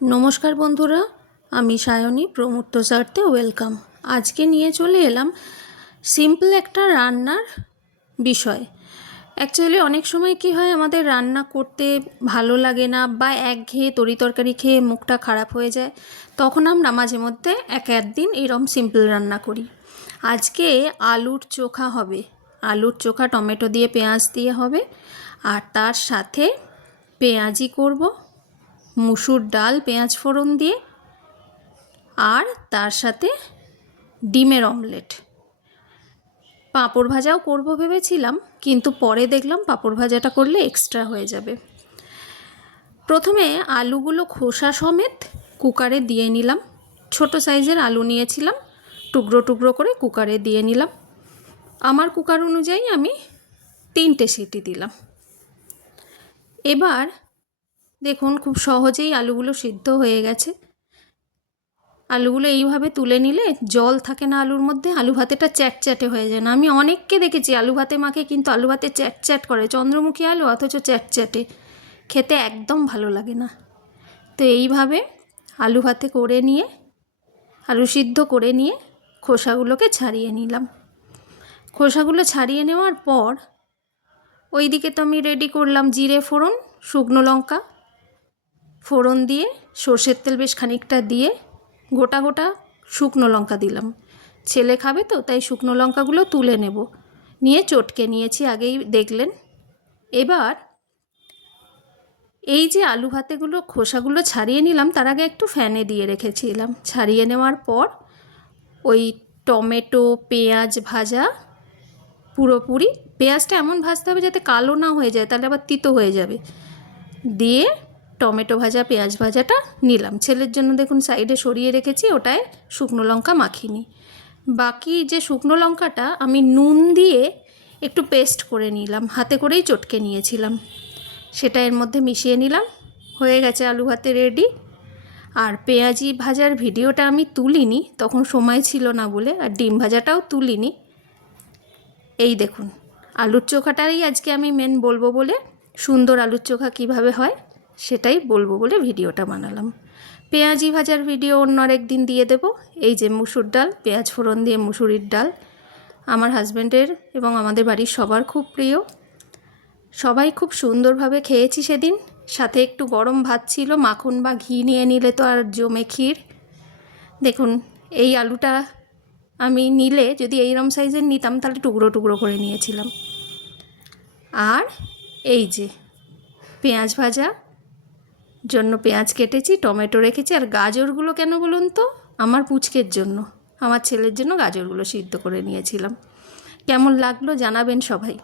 नमस्कार बंधुरा आमी सायनी प्रमुक्त सार्थे वेलकाम। आज के निये चले एलाम सिम्पल एकटा रान्नार विषय। एक्चुअली अनेक समय कि हय आमादेर रान्ना करते भालो लागे ना बा एकघेये तरि तरकारी खेये मुखटा खाराप हये जाय, तखन आमरा माझे मध्य एक आध दिन एरकम सिम्पल रान्ना करी। आज के आलुर चोखा हबे, आलुर चोखा टमेटो दिए पेঁয়াজ दिए हबे और तार साथे पेঁয়াজি करब, मुसुर डाल पेঁয়াজ फोड़न दिए और तार साथे डिमेर अमलेट। पापड़ भाजाओ करब भेबेछिलाम किन्तु परे देखलाम पापड़ भाजाटा करले एक्सट्रा हये जाबे। प्रथमे आलुगुलो खोसा समेत कुकारे दिए निलाम। छोटो साइजेर आलू नियेछिलाम, टुकरो टुकरो करे कुकारे दिए निलाम। आमार कुकार अनुयायी आमी 3টে सीटी दिलाम। एबार देखुन खूब सहजेई आलुगुलो सिद्ध हये गेछे। आलुगुलो এইভাবে তুলে নিলে জল থাকে না আলুর মধ্যে, আলু ভাতেটা চ্যাটচ্যাটে হয়ে যায় না। আমি অনেককে দেখেছি আলু ভাতে মাখে কিন্তু আলু ভাতে চ্যাটচ্যাট করে, চন্দ্রমুখী আলু অথচ চ্যাটচ্যাটে, খেতে একদম ভালো লাগে না। তো এইভাবে আলু ভাতে করে নিয়ে আলু সিদ্ধ করে নিয়ে খোসাগুলোকে ছাড়িয়ে নিলাম। খোসাগুলো ছাড়িয়ে নেওয়ার পর ওইদিকে তো আমি রেডি করলাম জিরে ফোড়ন, শুকনো লঙ্কা फोड़न दिए सर्षेर तेल बेश खानिकटा दिए गोटा गोटा शुकनो लंका दिलाम। छेले खाबे तो ताई शुकनो लंकागुलो तुले नेब, निये चटके नियेछि आगेई देखलेन। एबार এই যে আলু ভাতেগুলো খোসাগুলো ছাড়িয়ে নিলাম তার আগে একটু ফ্যানে দিয়ে রেখেছিলাম। ছাড়িয়ে নেওয়ার পর ওই টমেটো পেঁয়াজ ভাজা পুরোপুরি, পেঁয়াজটা এমন ভাজতে হবে যাতে কালো না হয়ে যায়, তাহলে আবার তিতো হয়ে যাবে, দিয়ে टमेटो भाजा पेঁয়াজ भाजाटा निलाम। छेलेर जन्य देखुन साइडे सरिये रेखेछि, ओटाय शुकनो लंका माखिनी। बाकी जे शुकनो लंकाटा आमी नुन दिए एकटु पेस्ट करे निलाम, हाथे करेई चटके नियेछिलाम, सेटा एर मধ্যে मिशिয়ে निलाम। হয়ে গেছে आलू भाते रेडी। আর পেঁয়াজি ভাজার ভিডিওটা আমি তুলিনি, তখন সময় ছিল না বলে, আর ডিম ভাজাটাও তুলিনি। এই দেখুন আলুর চোখাটাই আজকে আমি মেন বলবো বলে, সুন্দর আলুর চোখা কিভাবে হয় সেটাই বলবো বলে ভিডিওটা বানালাম। পেঁয়াজি ভাজার ভিডিও অন্য আরেক দিন দিয়ে দেব। এই যে মুসুর ডাল পেঁয়াজ ফোড়ন দিয়ে মুসুরির ডাল আমার হাজব্যান্ডের এবং আমাদের বাড়ির সবার খুব প্রিয়। সবাই খুব সুন্দরভাবে খেয়েছি সেদিন। সাথে একটু গরম ভাত ছিল, মাখন বা ঘি নিয়ে নিলে তো আর জমে ক্ষীর। দেখুন এই আলুটা আমি নিলে যদি এইরকম সাইজের নিতাম তাহলে টুকরো টুকরো করে নিয়েছিলাম। আর এই যে পেঁয়াজ ভাজা জন্য পেঁয়াজ কেটেছি, টমেটো রেখেছি। আর গাজরগুলো কেন বলুন তো, আমার পুচকের জন্য, আমার ছেলের জন্য গাজরগুলো সিদ্ধ করে নিয়েছিলাম। কেমন লাগলো জানাবেন সবাই।